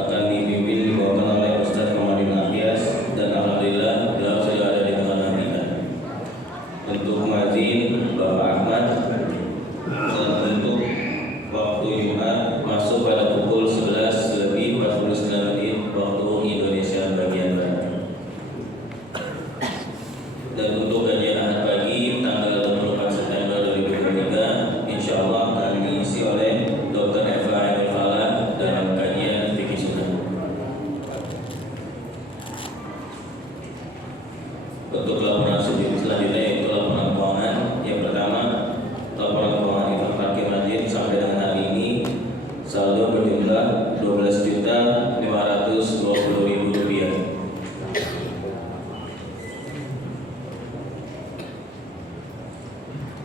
akan dipimpin dibawakan oleh Ustaz Komarudin Ahyas, dan alhamdulillah beliau sudah ada di tengah kita. Untuk muadzin Bapak Ahmad, dalam bentuk waktu Jumat masuk pada pukul 11:49 waktu Indonesia bagian barat. Dan untuk kajian Ahad pagi tanggal 24 September 2023 insyaallah akan diisi oleh Dr. Eva Ainul Falah dalam kajian fikih sunnah. Untuk laporan selanjutnya yaitu laporan keuangan. Yang pertama, laporan keuangan infak parkir masjid sampai dengan hari ini saldo berjumlah Rp12.520.000.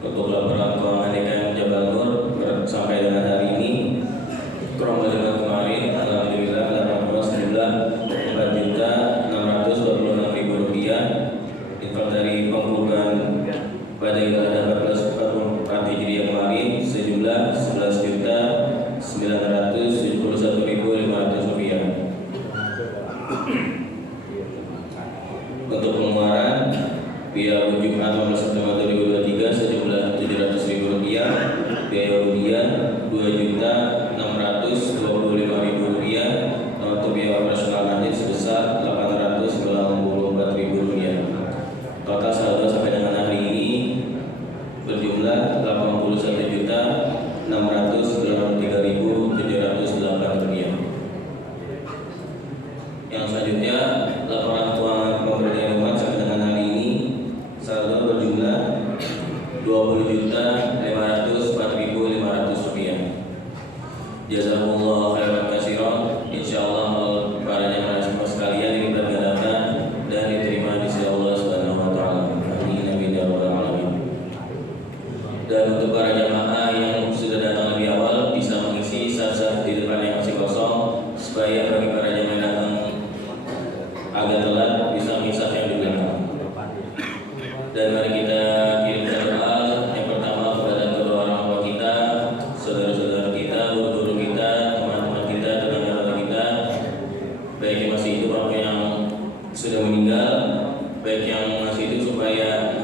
Untuk laporan keuangan DKM Jabal Nur sampai dengan hari ini kromo dengan kemarin alhamdulillah dapat sejumlah Rp4.626.000. Infak dari pembukaan pada ibadah 1444 Hijriah kemarin sejumlah Rp11.971.500. Untuk pengeluaran biaya Jumat 15 September 2023 sejumlah Rp700.000, biaya rupiah Rp2.625.000, untuk biaya operasional masjid sebesar Rp894.000. Total saldo sampai dengan hari ini berjumlah Rp81.683.708. Yang selanjutnya laporan keuangan pemberdayaan umat sampai dengan hari ini saldo berjumlah Rp20.504.500. Jazakumullah khairan katsiran. Insyaallah para jemaah sekalian dilipat gandakan dan diterima di sisi Allah Subhanahu wa taala. Amin amin ya rabbal alamin. Dan untuk para jemaah yang sudah datang lebih awal bisa mengisi sat-sat di depan yang masih kosong, supaya bagi para jemaah yang datang agak telat bisa mengisi yang di belakang. Dan mari kita kirimkan doa yang pertama kepada kedua orang tua kita, saudara-saudara kita, guru-guru kita, teman-teman kita, tetangga kita, baik yang masih hidup maupun yang sudah meninggal, baik yang masih hidup supaya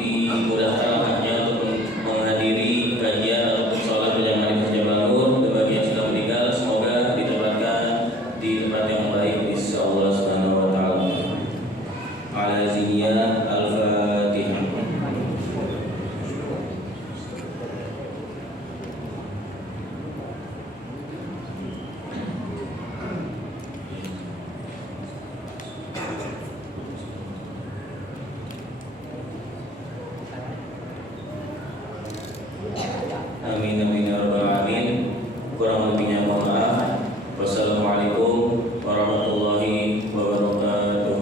dimudahkan langkahnya untuk menghadiri kajian atau sholat berjamaah di Masjid Jabal Nur, dan bagi yang sudah meninggal semoga ditempatkan di tempat yang baik di sisi Allah Subhanahu wa taala. Ala ziniyah al-Fatihah. Amin amin ya rabbal alamin. Kurang lebihnya mohon maaf. Wassalamualaikum warahmatullahi wabarakatuh.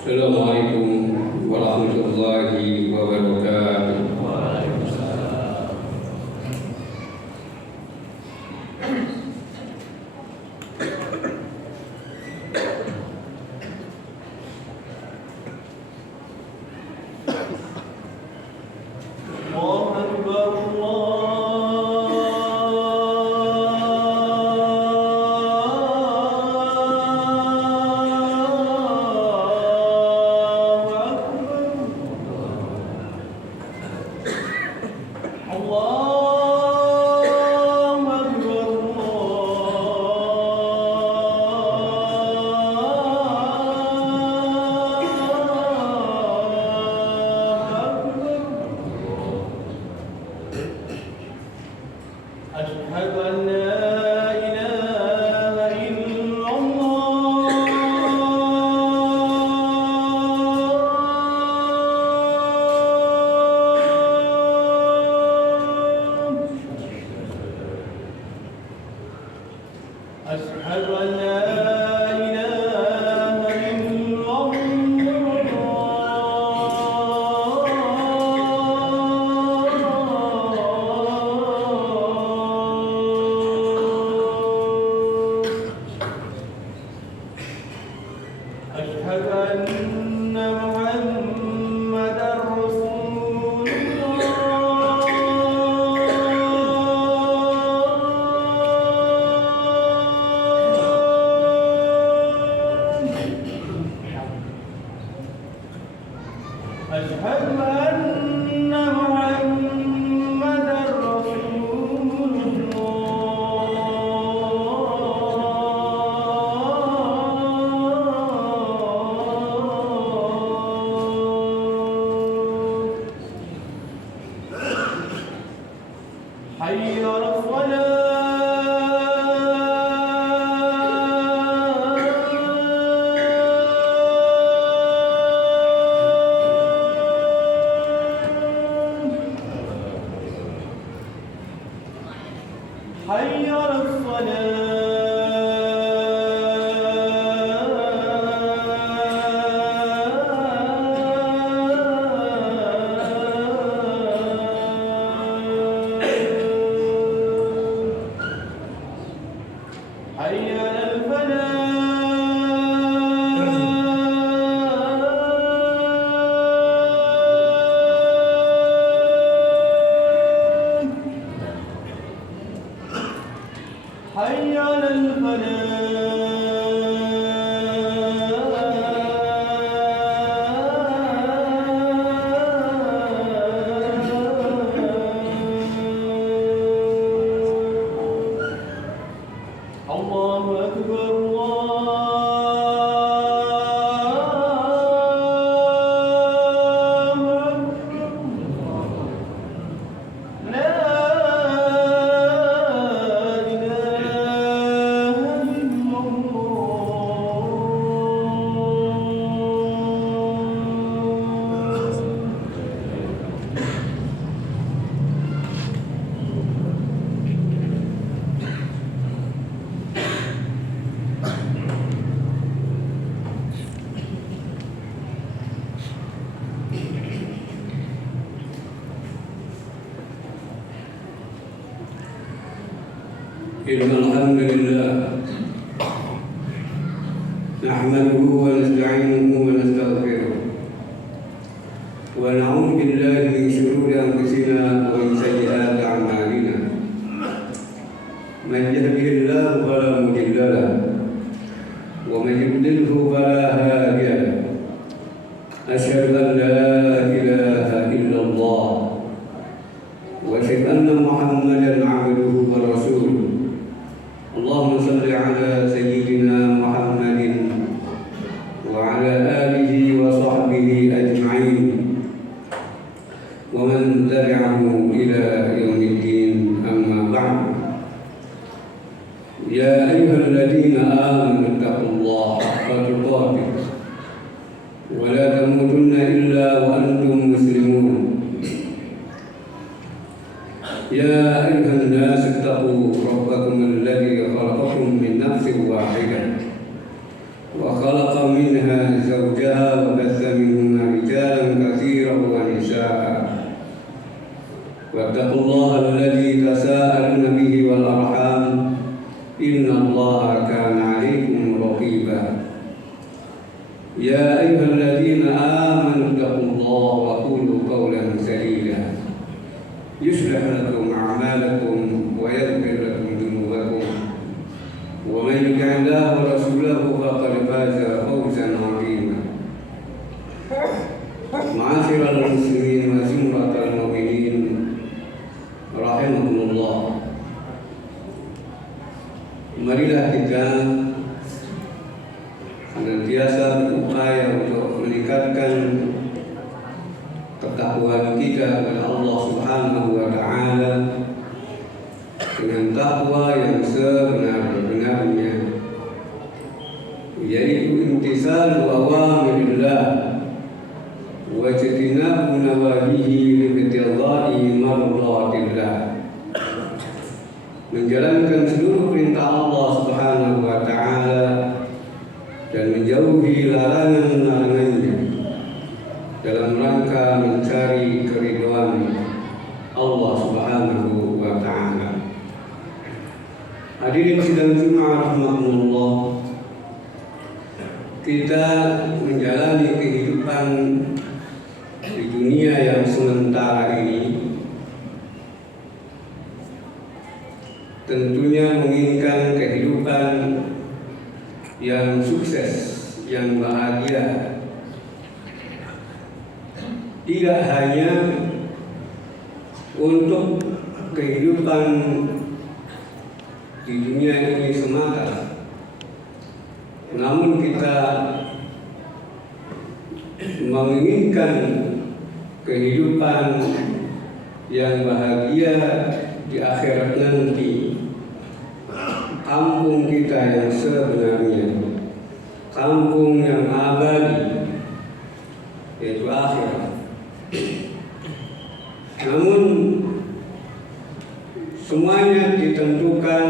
Assalamualaikum warahmatullahi wabarakatuh. الحمد لله نحمده ونستعينه ونستغفره ونعوذ بالله من شرور انفسنا ومن سيئات اعمالنا من يهده الله مضل له ومن يضلله فلا هادي له أشهد أن لا إله إلا الله وأشهد أن محمدا عبده ورسوله اللهم صل على سيدنا محمد وعلى آله وصحبه أجمعين ومن تبعه إلى يوم الدين أما بعد يا أيها الذين آمنوا اتقوا الله حق تقاته ولا تموتن إلا وأنتم مسلمون يا أيها الناس اتقوا ربكم الذي خلقكم من نفس واحدة وخلق منها زوجها وبث منهما رجالا كثيرا ونساء واتقوا الله الذي تساءلون به والأرحام إن الله كان عليكم رقيبا يا أيها الذين آمنوا اتقوا الله وقولوا قولا سديدا يصلح لكم أعمالكم ويغفر لكم ذنوبكم ومن يطع الله ورسوله فقد فاز فوزا عظيما معاشر المسلمين وزمرة المؤمنين rahimahumullah. Marilah kita senantiasa berupaya untuk meningkatkan ketakwaan kita kepada Allah Subhanahu wa taala dengan takwa yang sebenar-benarnya, yaitu imtisalu awamirillah wa ijtinabu nawahihi libtigha'i mardatillah, menjalankan seluruh perintah Allah Subhanahu wa taala dan menjauhi larangan-larangannya dalam rangka mencari keridhaan Allah Subhanahu wa taala. Hadirin sidang Jumat rahmatullah, kita menjalani kehidupan di dunia yang sementara ini tentunya menginginkan kehidupan yang sukses, yang bahagia, tidak hanya untuk kehidupan di dunia ini semata, namun kita menginginkan kehidupan yang bahagia di akhirat nanti, kampung kita yang sebenarnya, kampung yang abadi, yaitu akhirat. Namun semuanya ditentukan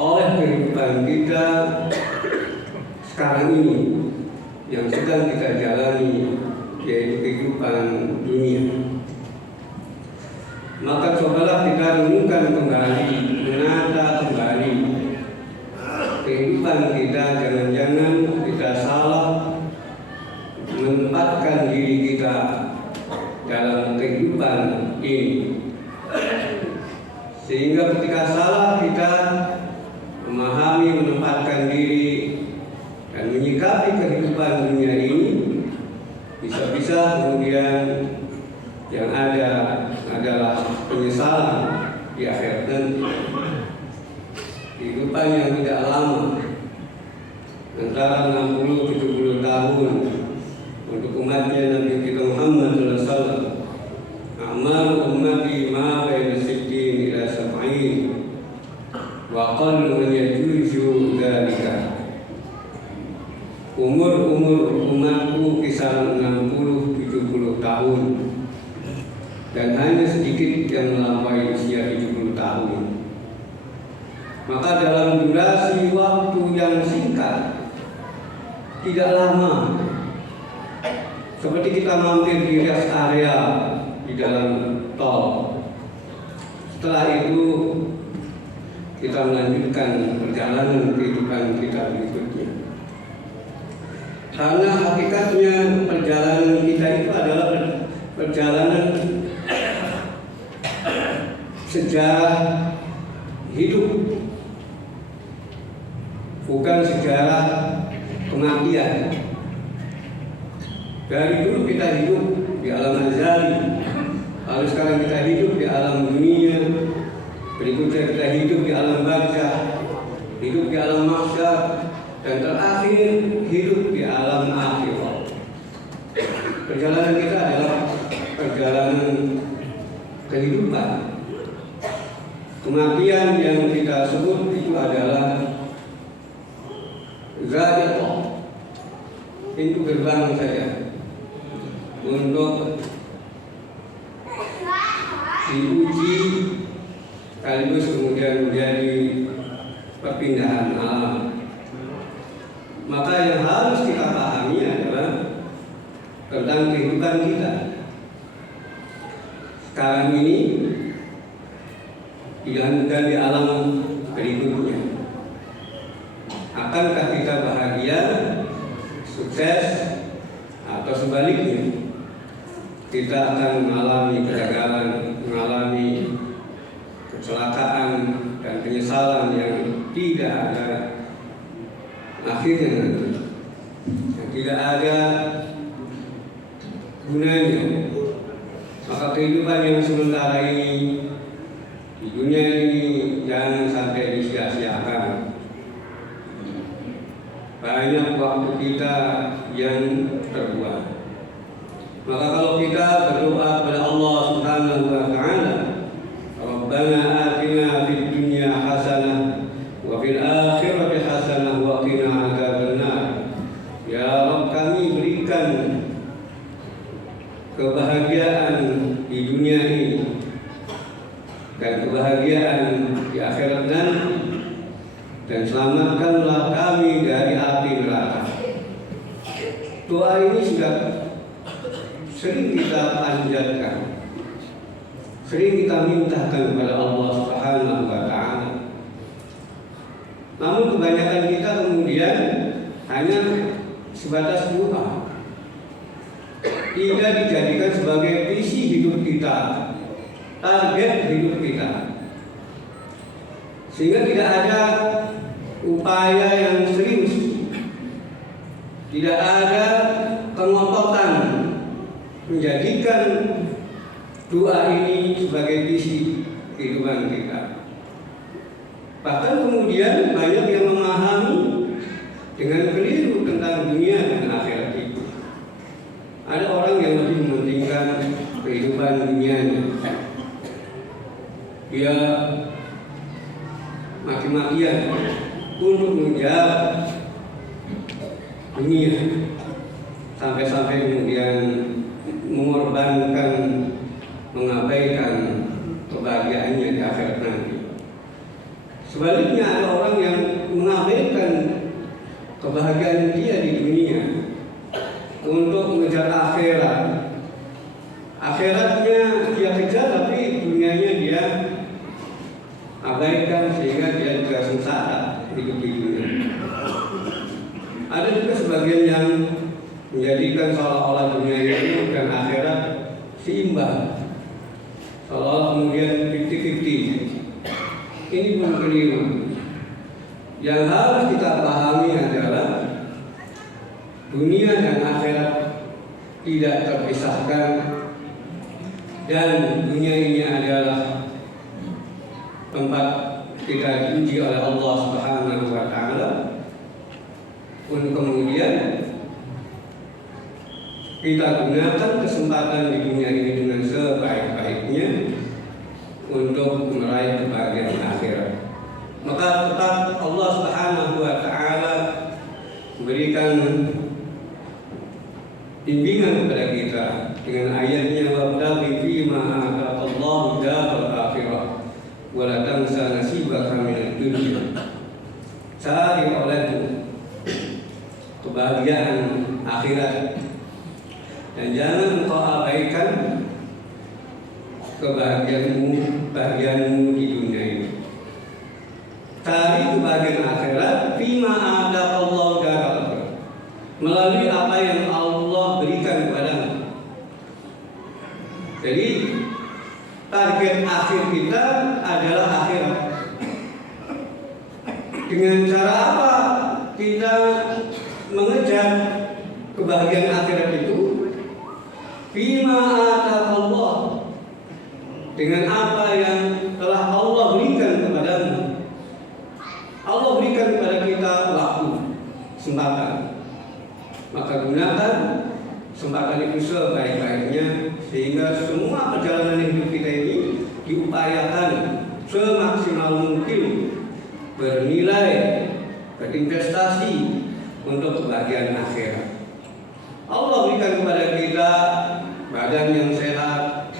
oleh kehidupan kita sekarang ini yang sedang kita jalani, yaitu kehidupan dunia. Maka cobalah kita renungkan kembali, menata kembali kehidupan kita. Jangan-jangan kita salah menempatkan diri kita dalam kehidupan ini, sehingga ketika salah kita memahami, menempatkan diri dan menyikapi kehidupan dunia ini, bisa-bisa kemudian yang ada adalah penyesalan di akhirat nanti. Kehidupan yang tidak lama, antara 60-70 tahun untuk umatnya Nabi kita Muhammad SAW. Amal ummati ma baina sittin ila sab'in wa qallu man yajuzu dzalika. Umur umatku kisaran 60-70 tahun, dan hanya sedikit yang melampaui usia 70 tahun. Maka dalam durasi waktu yang singkat, tidak lama, seperti kita mampir di rest area di dalam tol, setelah itu kita melanjutkan perjalanan kehidupan kita berikutnya. Karena hakikatnya perjalanan kita itu adalah perjalanan sejarah hidup bukan sejarah kematian. Dari dulu kita hidup di alam azali, lalu sekarang kita hidup di alam dunia, berikutnya kita hidup di alam barzakh, hidup di alam mahsyar, dan terakhir hidup di alam akhirat. Perjalanan kita adalah perjalanan kehidupan. Kematian yang kita sebut itu adalah zaiqah, pintu gerbang saja untuk diuji sekaligus kemudian menjadi perpindahan alam. Maka yang harus kita pahami adalah tentang kehidupan kita sekarang ini dan di alam berikutnya. Akankah kita bahagia, sukses, atau sebaliknya kita akan mengalami kegagalan, mengalami kecelakaan dan penyesalan yang tidak ada akhirnya nanti, yang tidak ada gunanya. Maka kehidupan yang sementara ini di dunia ini jangan sampai disia-siakan. Banyak waktu kita yang terbuang. Maka kalau kita berdoa kepada Allah Subhanahu wa taala, Rabbana atina fid dunya hasanah wa fil akhirati hasanah wa qina adzabannar. Ya Rabb, kami berikan kebahagiaan di dunia ini dan kebahagiaan di akhirat nanti, dan selamatkanlah kami dari api neraka. Doa ini sudah sering kita panjatkan, sering kita mintakan kepada Allah Subhanahu wa taala. Namun kebanyakan kita kemudian hanya sebatas doa, tidak dijadikan sebagai visi hidup kita, target hidup kita, sehingga tidak ada upaya yang serius, tidak ada kengototan menjadikan doa ini sebagai visi kehidupan kita. Bahkan kemudian banyak yang memahami dengan keliru tentang dunia dan akhirat itu. Ada orang yang lebih mementingkan kehidupan dunianya. Dia mati-matian untuk mengejar dunia, sampai-sampai kemudian mengorbankan, mengabaikan kebahagiaannya di akhirat nanti. Sebaliknya ada orang yang mengabaikan kebahagiaan dia di dunia untuk mengejar akhirat. Akhiratnya dia kejar, tapi dunianya dia abaikan, sehingga dia juga sengsara hidup di dunia. Ada juga sebagian yang menjadikan seolah-olah dunia ini dan akhirat seimbang, seolah kemudian 50-50. Ini pun keliru. Yang harus kita pahami adalah dunia dan akhirat tidak terpisahkan, dan dunia ini adalah tempat kita diuji oleh Allah Subhanahu wa taala, pun kemudian kita gunakan kesempatan di dunia ini dengan sebaik-baiknya untuk meraih kebahagiaan akhirat. Maka tetap Allah Subhanahu wa taala memberikan bimbingan kepada kita dengan ayatnya, wabtaghi fima ataqallahu daral akhirah wa la tansa nasibaka minad dunya. Cari olehmu kebahagiaan akhirat, dan jangan engkau abaikan kebahagiaanmu di dunia ini. Cari kebahagiaan akhirat fima ataqallahu daral akhirah, melalui apa yang Allah berikan kepadamu. Jadi target akhir kita adalah akhirat. Dengan cara apa kebahagiaan akhirat itu bima ataqallah, dengan apa yang telah Allah berikan kepadamu. Allah berikan kepada kita waktu, kesempatan. Maka gunakan kesempatan itu sebaik-baiknya, sehingga semua perjalanan hidup kita ini diupayakan semaksimal mungkin bernilai, berinvestasi untuk kebahagiaan akhirat. Allah berikan kepada kita badan yang sehat,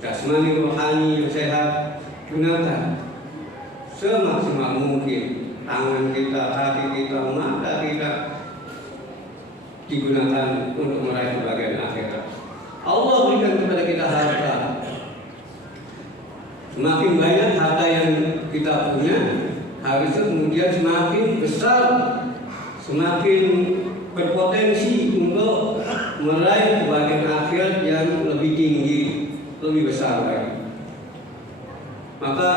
jasmani rohani yang sehat. Gunakan semaksimal mungkin tangan kita, hati kita, mata kita digunakan untuk meraih kebahagiaan akhirat. Allah berikan kepada kita harta. Semakin banyak harta yang kita punya, harusnya kemudian semakin besar, semakin berpotensi untuk meraih kebahagiaan akhirat yang lebih tinggi, lebih besar lagi. Maka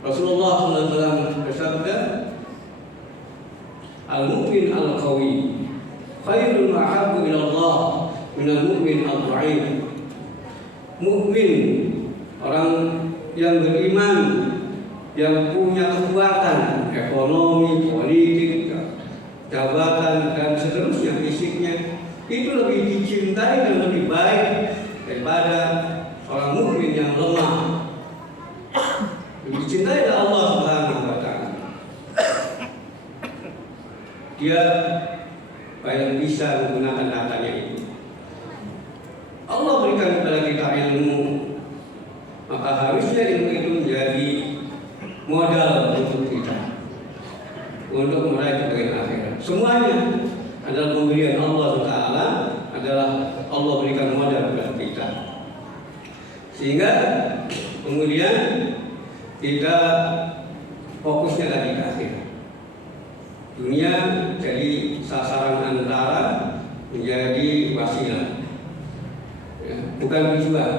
Rasulullah SAW bersabda, al-mu'min al-qawi khairun wa ahabbu ila Allah min al-mu'min al-dha'if. Mukmin, orang yang beriman, yang punya kekuatan ekonomi, politik, jabatan dan seterusnya fisiknya, itu lebih dicintai dan lebih baik daripada orang mukmin yang lemah. Lebih dicintai oleh Allah Subhanahu wa taala. Dia yang bisa menggunakan hartanya itu. Allah berikan kepada kita ilmu, maka harusnya ilmu itu menjadi modal untuk kita, untuk meraih kebahagiaan akhirat. Semuanya adalah pemberian Allah Taala, adalah Allah berikan modal kepada kita, sehingga kemudian kita fokusnya lagi ke akhirat. Dunia jadi sasaran antara, menjadi wasilah, ya, bukan tujuan.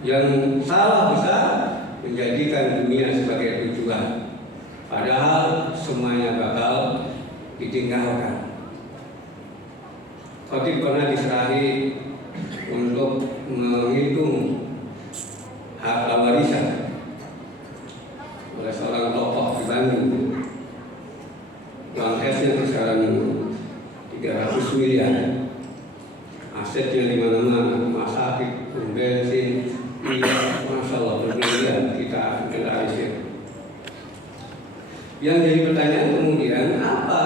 Yang salah bisa menjadikan dunia sebagai tujuan, padahal semuanya bakal ditinggalkan. Khotib pernah diserahi untuk menghitung harta warisan oleh seorang tokoh di Bandung. Uang casnya kisaran 300 miliar, asetnya di mana-mana, rumah sakit, bensin, masya Allah bermiliar kita generalisir. Yang jadi pertanyaan kemudian, apa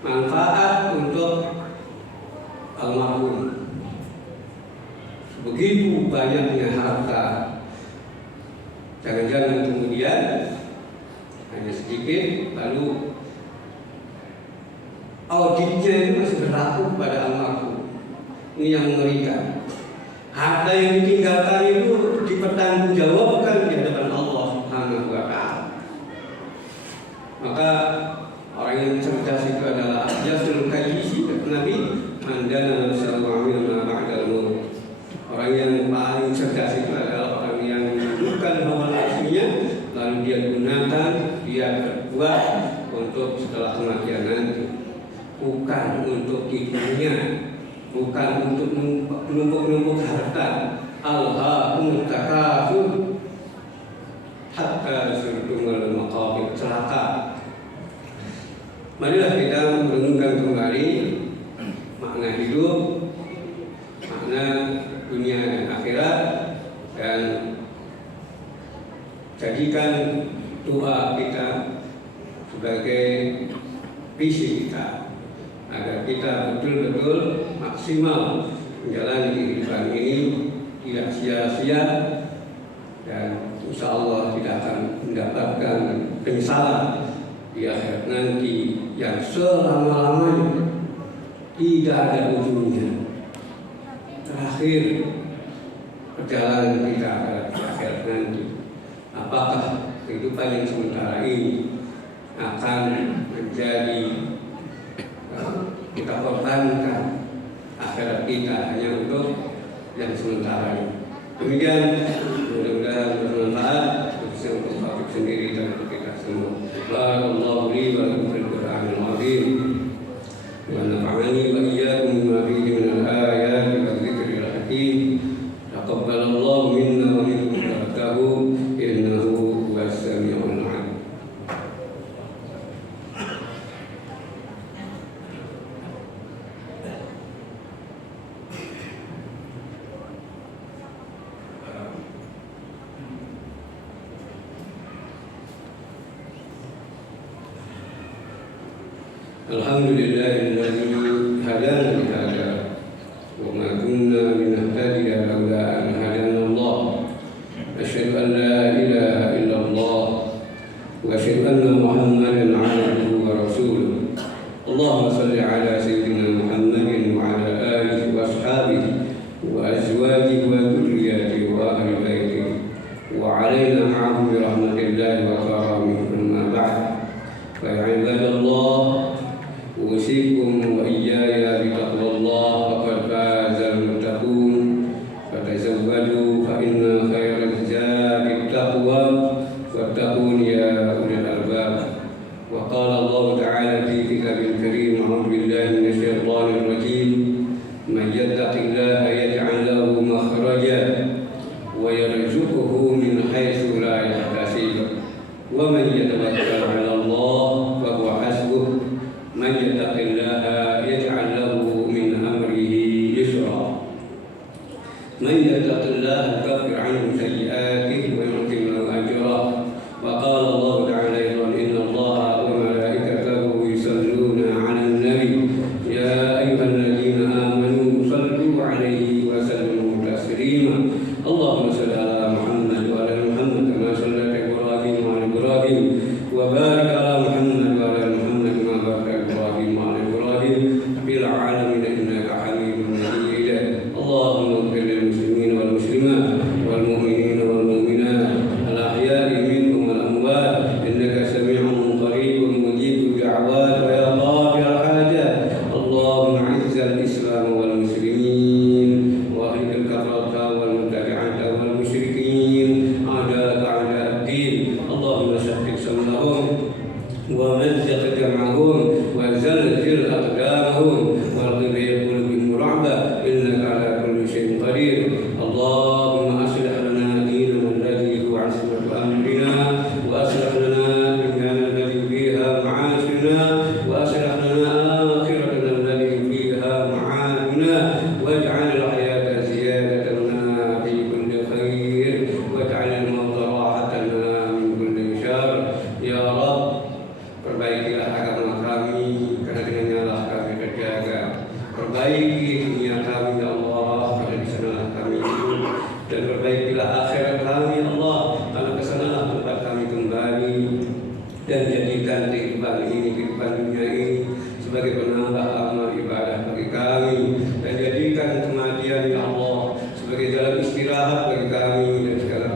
manfaat untuk almarhum? Begitu banyaknya harta, jangan-jangan kemudian hanya sedikit, lalu auditnya itu masih berlaku pada almarhum. Ini yang mengerikan. Harta yang ditinggalkan itu dipertanggungjawabkan di hadapan Allah Subhanahu wa taala. Maka orang yang cerdas itu adalah Yasul Kayisi, Nabi Mandana Sallallahu Alaihi Wasallam. Orang yang paling cerdas itu adalah orang yang menundukkan hawa nafsunya, lalu dia gunakan, dia berbuat untuk setelah kematian nanti, bukan untuk hidupnya, bukan untuk menumpuk-numpuk harta. Alhaakumut takatsur hatta zurtumul maqabir, celaka. Marilah kita merenungkan kembali makna hidup, makna dunia dan akhirat, dan jadikan doa kita sebagai visi kita, agar kita betul-betul maksimal menjalani kehidupan ini, tidak sia-sia, dan insya Allah tidak akan mendapatkan penyesalan di akhirat nanti yang selama-lamanya tidak ada ujungnya. Terakhir perjalanan kita di akhirat nanti, apakah kehidupan yang sementara ini akan menjadi kita korbankan akhirat kita hanya untuk yang sementara ini. Demikian, mudah-mudahan bermanfaat. khususnya untuk Habib sendiri dan untuk kita semua. Barakallahu li wa lakum fil Qur'anil azim wa nafa'ani wa iyyakum bima fihi min al-ayati wa dzikril hakim. Taqabbalallahu minna wa minkum barakahu innahu huwas samiul alim. Alhamdulillahilladzi hadana li hadza wa ma kunna linahtadiya laula an hadana Allah. Asyhadu an la ilaha illallah wa asyhadu anna Muhammadan 'abduhu wa rasuluh. Allahumma shalli ala sayyidina Muhammadin wa ala alihi wa ashabihi wa azwajihi wa dhurriyyatihi wa ahli baitihi wa 'alaina ma'ahum bi rahmatillahi wa karamihi. Amma ba'd. Fa ya ibadallah, usikum wa iyaya bitaqwallah faqad fazal muttaqun. Fatazawwadu fa inna khairaz zadi taqwa wattaqun ya ulil albab. Wa qala Allah ta'ala fi kitabil karim, a'udzu billahi minasy syaithanir rajim, may yattaqillaha yaj'al lahu makhraja wa yarzuqhu min haitsu la yahtasib wa man yatawakkal 'ala Allah fa huwa hasbuh. Man yattaqillaha yaj'al lahu min amrihi yusra. Man yattaqillaha yukaffir 'anhu sayyi'atihi wa yu'tim lahu ajra. Wa qala Allah ta'ala inna Allaha wa malaikatahu yusalluna 'alan nabi ya ayyuhalladzina amanu sallu 'alaihi wa sallimu taslima. Allahumma shalli 'ala Muhammad wa 'ala Muhammad kama shallaita Ibrahim wa 'ala Ibrahim wa barik 'ala Muhammad wa 'ala Muhammad kama barakta Ibrahim wa 'ala Ibrahim fil 'alamin innaka Hamidum Majid. Allahumma ighfir lil muslimin wal muslimat wal mu'minin wal mu'minat al ahya'i minhum wal amwat innaka sami'un qaribun mujibud da'awat wa ya qadiyal hajat. Allahumma 'izzal islam wal muslimin wa ahlikal kafarata wal mubtadi'ata wal musyrikin a'da'aka a'da'ad-din. Allahumma shaqqi sam'ahum wa mazziq jam'ahum wa zalzil aqdamahum wa qil bi qulubihim ra'ba innaka 'ala kulli shay'in qadir. Allahumma aslih lana dinana alladhi huwa 'ismatu amrina wa aslih lana dunyana allati fiha ma'ashina wa aslih lana akhiratana allati fiha ma'aduna waj'al al-hayata ziyadatan lana fi kulli khair waj'al al-mauta rahatan lana min kulli syarr. Ya Rabb, perbaikilah agama kami karena dengannya lah kami terjaga. Perbaiki dunia kami ya Allah karena di sanalah kami hidup, dan perbaikilah akhirat kami ya Allah karena ke sanalah tempat kami kembali. Dan jadikan kehidupan ini, kehidupan dunia ini sebagai penambah amal ibadah bagi kami, dan jadikan kematian ya Allah sebagai jalan istirahat bagi kami dan segala